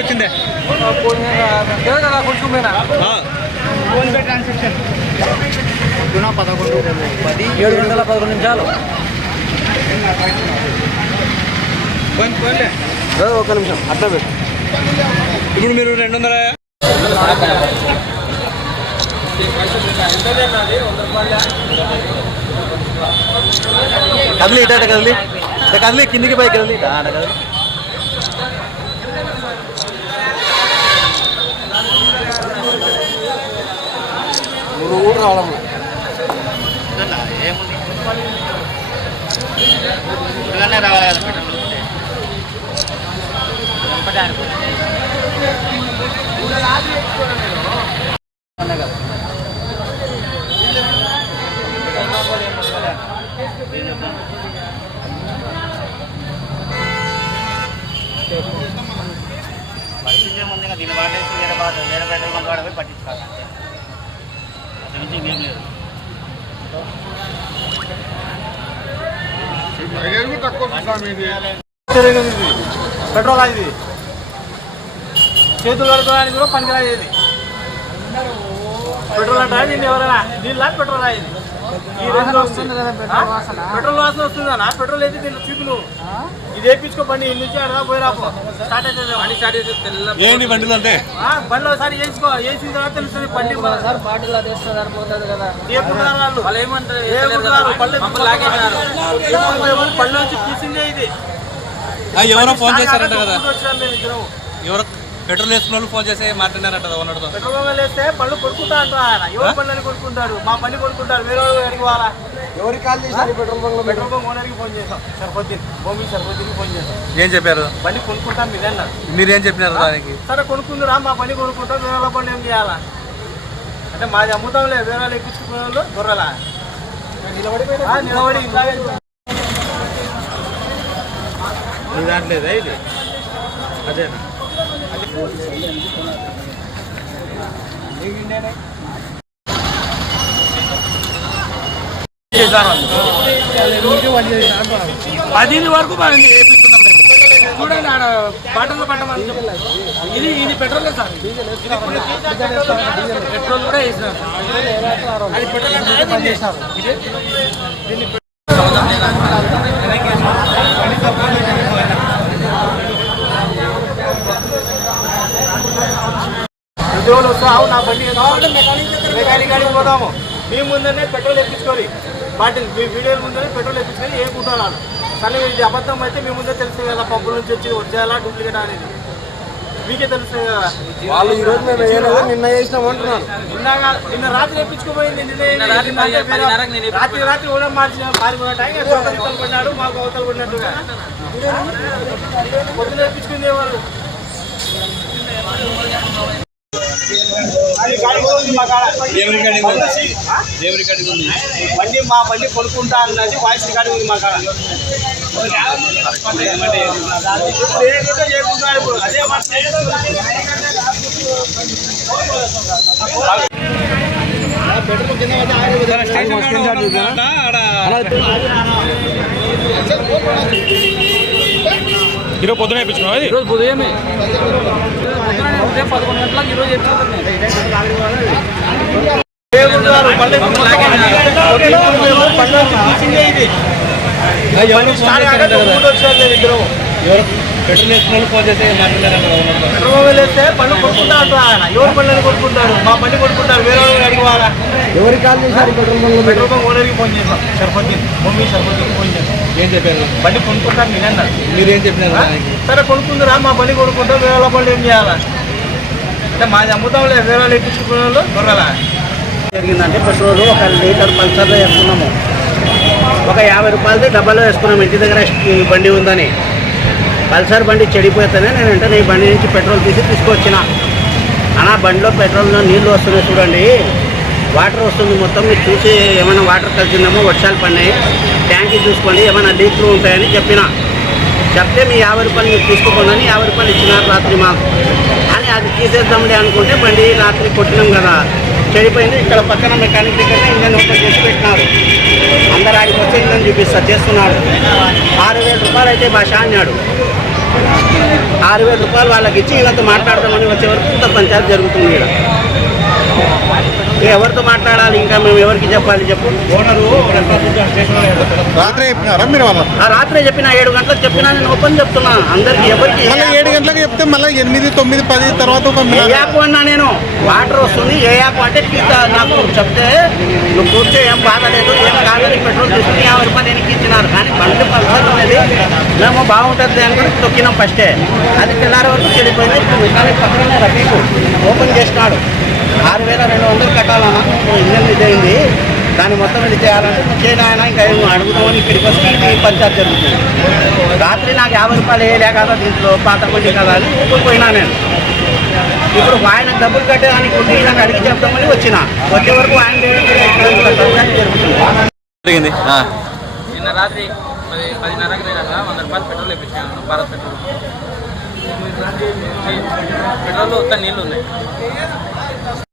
వచ్చిందే కొంచెం phone pay transaction 11:11 నిమిషాలు. ఒక నిమిషం అట్లా పెట్టు. ఇప్పుడు మీరు 200 కదిలి ఇట కదిలి కదిలి కిందికి పైకి కదిలి కదిలి. ఊరు రావడం ఏముంది రావాలి కదా పరిస్థితి ముందుగా దీని వాడేసి వేరే పెట్రోల్ బంక్ వాడ పోయి పట్టించుకోవాలి అంతే. అంతకుమించి ఇంకేం లేదు. పెట్రోల్ అది చేతులు కడుకోవడానికి కూడా పనికిరాదు. పెట్రోల్ అంటే దీన్ని ఎవరైనా దీనిలా పెట్రోల్ అయింది. ఈ రోజులో వస్తుంది కదా పెట్రోల్ వాసన వస్తుందా? పెట్రోల్ అయితే దీనిలో చూపులు ఇది వేయించుకో బండి ఇల్లు నుంచి అడగా పోయి రాపో స్టార్ట్ అవుతుంది. బండి స్టార్ట్ అవుతుంది బండిలో అంటే బండి ఒకసారి వేసుకో, వేసిన తర్వాత తెలుస్తుంది బండి బాటిల్ అది వేస్తే సరిపోతుంది కదా. ఏముంటారు వాళ్ళు ఏమంటారు పళ్ళు వచ్చి తీసిందే ఇది. ఎవరో ఫోన్ చేశారంట కదా, ఎవరో పెట్రోల్ వేసుకున్న వాళ్ళు ఫోన్ చేసి మాట్లాడారంట ఓనర్తో. పెట్రోల్ వేస్తే పళ్ళు కొనుక్కుంటా అంటారు. ఆయన ఎవరి పళ్ళని కొనుక్కుంటారు? మా బండి కొనుక్కుంటారు. వేరే వాళ్ళు అడిగి వాళ్ళ ఎవరికి కాల్ చేశారు? పెట్రోల్ బంక్ ఓనర్కి ఫోన్ చేసాం. సరిపోద్ది సరిపోద్దికి ఫోన్ చేసాం. ఏం చెప్పారు? బండి కొనుక్కుంటాం మీరే అన్నారు. మీరేం చెప్పినారు దానికి? సరే కొనుక్కుందిరా, మా బండి కొనుక్కుంటాం, వేరే వాళ్ళ బండి ఏం చేయాలా అంటే మాది అమ్ముతాంలే, వేరే వాళ్ళు ఎక్కించుకునే వాళ్ళు దొరలా నిలబడి దాంట్లేదా ఇది అదేనా? పది వరకు వేపిస్తున్నాం మేము. చూడండి ఆడ బాటల్లో పట్టమని ఇది పెట్రోల్ సార్. పెట్రోల్ కూడా వేసినారు. అది పెట్రోల్ చేసినారు. ఉద్యోగులు వస్తావు నా బండి మెకానిక్ కాడికి పోదాము. మీ ముందనే పెట్రోల్ ఎక్కించుకొని బాటిల్ మీ వీడియోల ముందరే పెట్రోల్ ఎక్కించుకొని ఏ కుట్టాలను కానీ ఇది అబద్ధం అయితే మీ ముందే తెలుస్తుంది కదా. పంపుల నుంచి వచ్చి వచ్చేయాలా డూప్లికేట్ అనేది మీకే తెలుస్తుంది కదా. వాళ్ళు ఈ రోజు మేము నిన్న చేసినాం అంటున్నారు. నిన్న రాత్రి ఎక్కించుకోపోయింది. రాత్రి కూడా పారిపోయిన పడినాడు, మాకు అవతలు పడినట్టుగా పొద్దున ఎక్కించుకుంది వాళ్ళు. బండి మా బండి కొనుక్కుంటా అన్నది వాయిస్ రికార్డింగ్ ఉంది మా కాడ. అదే ఈరోజు పొద్దున వేయించుకున్నావు? ఈరోజు ఉదయమే 11 గంటలకు ఈరోజు పెట్రోల్ వేసుకున్న ఫోన్ చేసి పెట్రోల్ వేస్తే పళ్ళు కొనుక్కుంటా అంటారు. ఆయన ఎవరి పళ్ళని కొనుక్కుంటారు? మా బండి కొనుక్కుంటారు, వేరే వాళ్ళు అడిగి వాళ్ళ ఎవరికి కాల్ చేశారు? పెట్రోల్ బంక్ ఓనర్కి ఫోన్ చేసాం. సరిపోద్దికి ఫోన్ చేసాం. ఏం చెప్పారు? బండి కొనుక్కుంటారు మీరే అన్నారు. మీరేం చెప్పినారు? సరే కొనుక్కుందిరా, మా బండి కొనుక్కుంటాం, వేరే వాళ్ళ బండి ఏం చేయాలా అంటే మాది అమ్ముతాంలే, వేరే వాళ్ళు ఎక్కించుకునే వాళ్ళు దొరలా. జరిగిందంటే పెట్రోల్ 1 లీటర్ పల్సర్లో వేసుకున్నాము. ఒక 50 రూపాయలది డబ్బాలో వేసుకున్నాము. ఇంటి దగ్గర బండి ఉందని. పల్సర్ బండి చెడిపోతేనే నేను వెంటనే ఈ బండి నుంచి పెట్రోల్ తీసుకొచ్చిన. అలా బండిలో పెట్రోల్లో నీళ్లు వస్తున్నాయి చూడండి, వాటర్ వస్తుంది మొత్తం. మీరు చూసి ఏమైనా వాటర్ కలిసిందేమో, వర్షాలు పడినాయి, ట్యాంకీ చూసుకోండి, ఏమైనా లీక్లు ఉంటాయని చెప్తే మీ 50 రూపాయలు మీరు తీసుకోకుండా 50 రూపాయలు ఇచ్చినారు రాత్రి మాకు అని అది తీసేద్దాంలే అనుకుంటే బండి రాత్రి కొట్టినాం కదా, చెడిపోయింది. ఇక్కడ పక్కన మెకానిక్ దగ్గర ఇంజన్ ఓపెన్ చేసి పెట్టినారు. అందరు ఆడికి వచ్చి ఇంజన్ చూపిస్తా చేస్తున్నాడు. 6,000 రూపాయలు అయితే భాష అన్నాడు. 6,000 రూపాయలు వాళ్ళకి ఇచ్చి వీళ్ళతో మాట్లాడదామని వచ్చే వరకు ఇంత పంచాయతీ జరుగుతుంది. ఇక్కడ ఎవరితో మాట్లాడాలి, ఇంకా మేము ఎవరికి చెప్పాలి చెప్పు. రాత్రి చెప్పినారా మీరు వాళ్ళ? ఆ రాత్రే చెప్పిన 7 గంటలకు చెప్పినా, నేను ఓపెన్ చెప్తున్నా అందరికి. ఎవరికి మళ్ళీ 7 గంటలకు చెప్తే మళ్ళీ 8, 9, 10 తర్వాత ఒక ఏ యాప్ అన్నా నేను వాటర్ వస్తుంది, ఏ యాప్ అంటే నాకు చెప్తే నువ్వు కూర్చో ఏం బాధ లేదు, ఏం కాదని పెట్రోల్ తీసుకుని 50 రూపాయలు వెనక్కి ఇచ్చినారు. కానీ బండి పల్సర్ అనేది మేము బాగుంటుంది అనుకుని తొక్కినాం ఫస్టే. అది తెల్లారి వరకు చెడిపోయింది. ఇప్పుడు మెకానిక్ పక్కనే రఫీకు ఓపెన్ చేసినాడు. 6,200 కట్టాలన్నా, ఇంజన్ ఇదైంది, దాన్ని మొత్తం ఇది చేయాలంటే నువ్వు చేయను ఆయన, ఇంకా ఏమో అడుగుతామని ఇక్కడికి వస్తే ఈ పంచాయతీ జరుగుతుంది. రాత్రి నాకు 50 రూపాయలు వేయలే కదా దీంట్లో, పాత బండి కదా అని పోయినా నేను. ఇప్పుడు ఆయనకు డబ్బులు కట్టేదానికి ఉండి నాకు అడిగి చెప్తామని వచ్చిన. వచ్చే వరకు ఆయన జరుగుతుంది. జరిగింది. నిన్న రాత్రి 10:30కి పోయినాక 100 రూపాయలు పెట్రోల్ వేయించాను. భారత్ పెట్రోల్ పెట్రోల్ ఒక్క నీళ్ళు ఉన్నాయి.